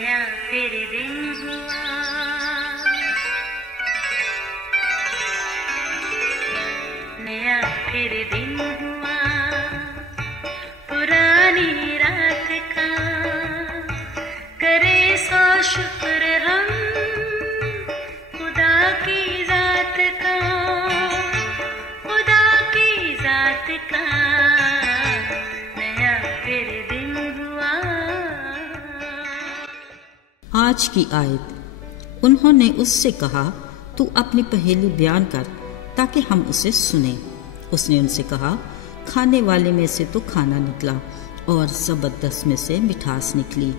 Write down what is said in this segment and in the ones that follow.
नया फिर दिन हुआ, नया फिर दिन हुआ, पुरानी रात का करे सो शुक्र हम खुदा की जात का, खुदा की जात का नया फिर दिन हुआ। आज की आयत। उन्होंने उससे कहा, तू अपनी पहेली बयान कर ताकि हम उसे सुने। उसने उनसे कहा, खाने वाले में से तो खाना निकला और जबरदस्त में से मिठास निकली,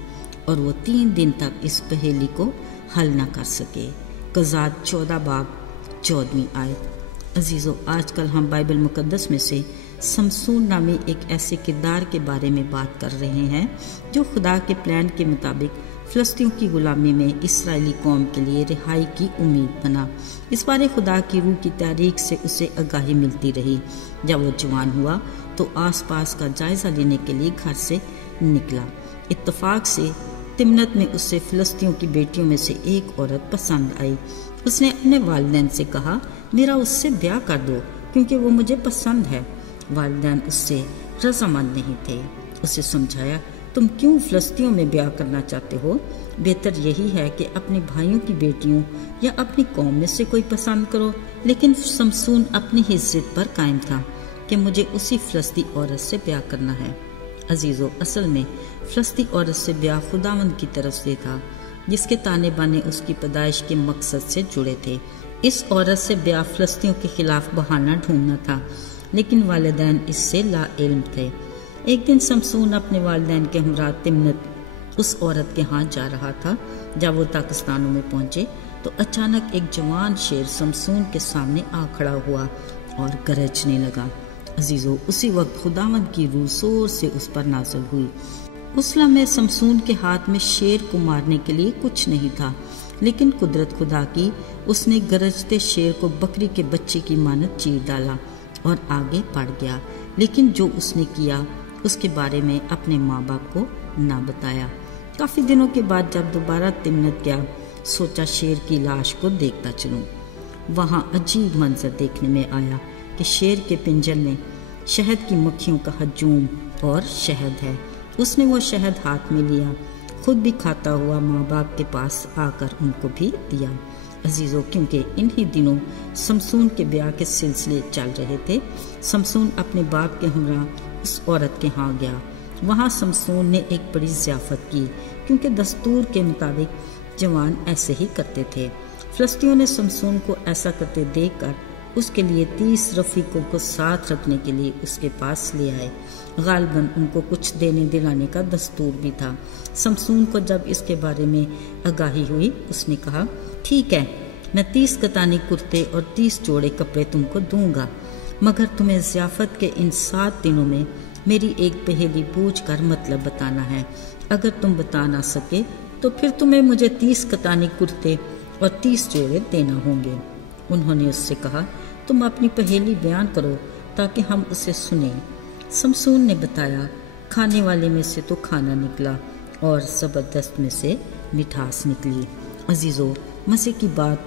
और वो 3 दिन तक इस पहेली को हल न कर सके। क़ज़ात 14 बाब 14वीं आयत। अजीज़ों, आजकल हम बाइबल मुक़द्दस में से समसून नामी एक ऐसे किरदार के बारे में बात कर रहे हैं जो खुदा के प्लान के मुताबिक फ़लस्तीनियों की गुलामी में इसराइली कौम के लिए रिहाई की उम्मीद बना। इस बारे खुदा की रूह की तारीख से उसे आगाही मिलती रही। जब वो जवान हुआ तो आसपास का जायज़ा लेने के लिए घर से निकला। इत्तफाक से तिम्नत में उससे फ़लस्तीनियों की बेटियों में से एक औरत पसंद आई। उसने अपने वालिदैन से कहा, मेरा उससे ब्याह कर दो क्योंकि वो मुझे पसंद है। वालिदैन उससे रज़ामंद नहीं थे। उसे समझाया, तुम क्यों फ़लस्तीनियों में ब्याह करना चाहते हो? बेहतर यही है कि अपने भाइयों की बेटियों या अपनी कौम में से कोई पसंद करो। लेकिन समसून अपनी ही ज़िद पर कायम था कि मुझे उसी फ़लस्ती औरत से ब्याह करना है। अजीज़ों, असल में फ़लस्ती औरत से ब्याह खुदावंद की तरफ से था, जिसके ताने बाने उसकी पैदाइश के मकसद से जुड़े थे। इस औरत से ब्याह फ़लस्तीनियों के खिलाफ बहाना ढूंढना था, लेकिन वालिदैन इससे लाइल्म थे। एक दिन समसून अपने वालिदैन के हमरा तिम्नत उस औरत के हाथ जा रहा था। जब वो ताकिस्तानों में पहुंचे तो अचानक एक जवान शेर समसून के सामने आ खड़ा हुआ और गरजने लगा। अजीज़ों, उसी वक्त खुदावंद की रूह जोर से उस पर नाज़िल हुई। उस लम्हे समसून के हाथ में शेर को मारने के लिए कुछ नहीं था, लेकिन कुदरत खुदा की, उसने गरजते शेर को बकरी के बच्चे की मानत चीर डाला और आगे बढ़ गया। लेकिन जो उसने किया उसके बारे में अपने माँ बाप को ना बताया। काफ़ी दिनों के बाद जब दोबारा तिम्नत गया, सोचा शेर की लाश को देखता चलूं। वहाँ अजीब मंजर देखने में आया कि शेर के पिंजर में शहद की मक्खियों का हजूम और शहद है। उसने वो शहद हाथ में लिया, खुद भी खाता हुआ माँ बाप के पास आकर उनको भी दिया। अजीज़ों, क्योंकि इन्हीं दिनों समसून के ब्याह के सिलसिले चल रहे थे, समसून अपने बाप के हमरा उस औरत के यहाँ गया। वहाँ समसून ने एक बड़ी ज़ियाफ़त की, क्योंकि दस्तूर के मुताबिक जवान ऐसे ही करते थे। फ़लस्तीनियों ने समसून को ऐसा करते देखकर उसके लिए 30 रफ़ीकों को साथ रखने के लिए उसके पास ले आए। गालिबन उनको कुछ देने दिलाने का दस्तूर भी था। समसून को जब इसके बारे में आगाही हुई, उसने कहा, ठीक है, मैं 30 कतानी कुर्ते और 30 जोड़े कपड़े तुमको दूंगा, मगर तुम्हें ज़ियाफ़त के इन 7 दिनों में मेरी एक पहेली पूछ कर मतलब बताना है। अगर तुम बता ना सके तो फिर तुम्हें मुझे 30 कतानी कुर्ते और 30 जोड़े देना होंगे। उन्होंने उससे कहा, तुम अपनी पहेली बयान करो ताकि हम उसे सुने। समसून ने बताया, खाने वाले में से तो खाना निकला और ज़बरदस्त में से मिठास निकली। अजीज़ों, मज़े की बात,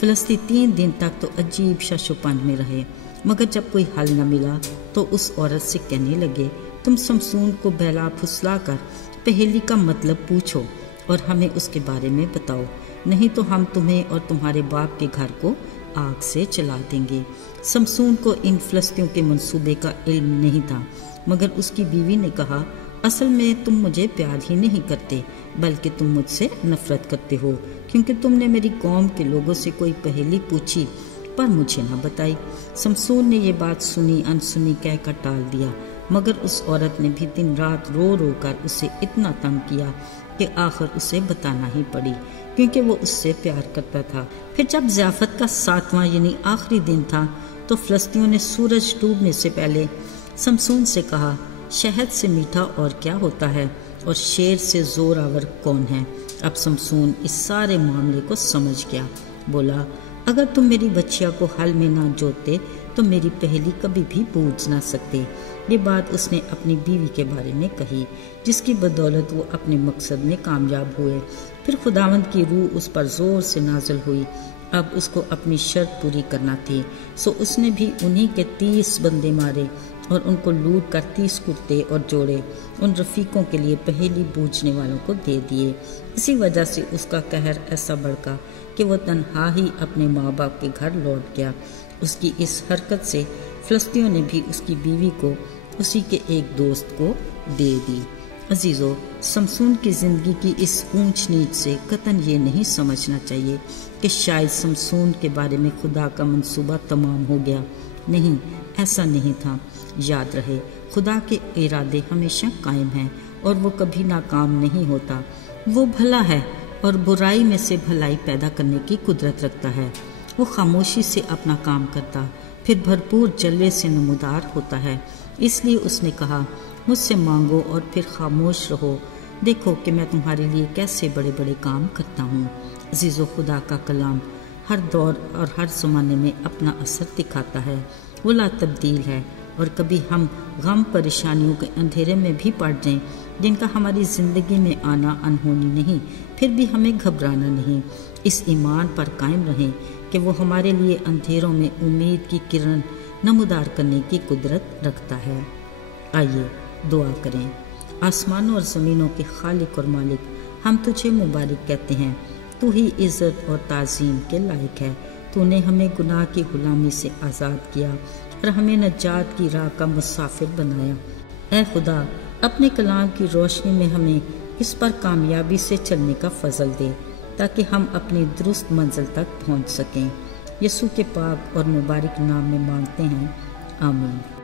फ़लस्ती 3 दिन तक तो अजीब शशोपन में रहे, मगर जब कोई हल न मिला तो उस औरत से कहने लगे, तुम समसून को बहला फुसला कर पहेली का मतलब पूछो और हमें उसके बारे में बताओ, नहीं तो हम तुम्हें और तुम्हारे बाप के घर को आग से जला देंगे। समसून को इन फ़लस्तीनियों के मंसूबे का इल्म नहीं था, मगर उसकी बीवी ने कहा, असल में तुम मुझे प्यार ही नहीं करते, बल्कि तुम मुझसे नफरत करते हो, क्योंकि तुमने मेरी कौम के लोगों से कोई पहेली पूछी पर मुझे न बताई। समसून ने ये बात सुनी अनसुनी कहकर टाल दिया, मगर उस औरत ने भी दिन रात रो रो कर उसे इतना तंग किया कि आखिर उसे बताना ही पड़ी, क्योंकि वो उससे प्यार करता था। फिर जब ज़ियाफ़त का 7वां यानी आखिरी दिन था तो फ़लस्तीनियों ने सूरज डूबने से पहले समसून से कहा, शहद से मीठा और क्या होता है, और शेर से ज़ोरावर कौन है। अब समसून इस सारे मामले को समझ गया। बोला, अगर तुम मेरी बच्चिया को हल में ना जोतते तो मेरी पहेली कभी भी बूझ ना सकते। یہ بات اس نے اپنی بیوی کے بارے میں کہی جس کی بدولت وہ اپنے مقصد میں کامیاب ہوئے۔ پھر خداوند کی روح اس پر زور سے نازل ہوئی۔ اب اس کو اپنی شرط پوری کرنا تھی، سو اس نے بھی انہی کے 30 بندے مارے اور ان کو لوٹ کر 30 کرتے اور جوڑے ان رفیقوں کے لیے پہیلی بوجھنے والوں کو دے دیے۔ اسی وجہ سے اس کا قہر ایسا بڑھا کہ وہ تنہا ہی اپنے ماں باپ کے گھر لوٹ گیا۔ اس کی اس حرکت سے فلسطینیوں نے بھی اس کی بیوی کو اسی کے ایک دوست کو دے دی۔ عزیزو، سمسون کی زندگی کی اس اونچ نیچ سے قطعاً یہ نہیں سمجھنا چاہیے کہ شاید سمسون کے بارے میں خدا کا منصوبہ تمام ہو گیا۔ نہیں، ایسا نہیں تھا۔ یاد رہے، خدا کے ارادے ہمیشہ قائم ہیں اور وہ کبھی ناکام نہیں ہوتا۔ وہ بھلا ہے اور برائی میں سے بھلائی پیدا کرنے کی قدرت رکھتا ہے۔ وہ خاموشی سے اپنا کام کرتا، پھر بھرپور جلوے سے نمودار ہوتا ہے۔ اس لیے اس نے کہا، مجھ سے مانگو اور پھر خاموش رہو، دیکھو کہ میں تمہارے لیے کیسے بڑے بڑے کام کرتا ہوں۔ عزیزو، خدا کا کلام ہر دور اور ہر زمانے میں اپنا اثر دکھاتا ہے۔ وہ لا تبدیل ہے، اور کبھی ہم غم پریشانیوں کے اندھیرے میں بھی پڑ جائیں جن کا ہماری زندگی میں آنا انہونی نہیں، پھر بھی ہمیں گھبرانا نہیں۔ اس ایمان پر قائم رہیں کہ وہ ہمارے لیے اندھیروں میں امید کی کرن نمودار کرنے کی قدرت رکھتا ہے۔ آئیے دعا کریں۔ آسمانوں اور زمینوں کے خالق اور مالک، ہم تجھے مبارک کہتے ہیں۔ تو ہی عزت اور تعظیم کے لائق ہے۔ تو نے ہمیں گناہ کی غلامی سے آزاد کیا اور ہمیں نجات کی راہ کا مسافر بنایا۔ اے خدا، اپنے کلام کی روشنی میں ہمیں اس پر کامیابی سے چلنے کا فضل دے تاکہ ہم اپنی درست منزل تک پہنچ سکیں۔ یسوع کے پاک اور مبارک نام میں مانگتے ہیں، آمین۔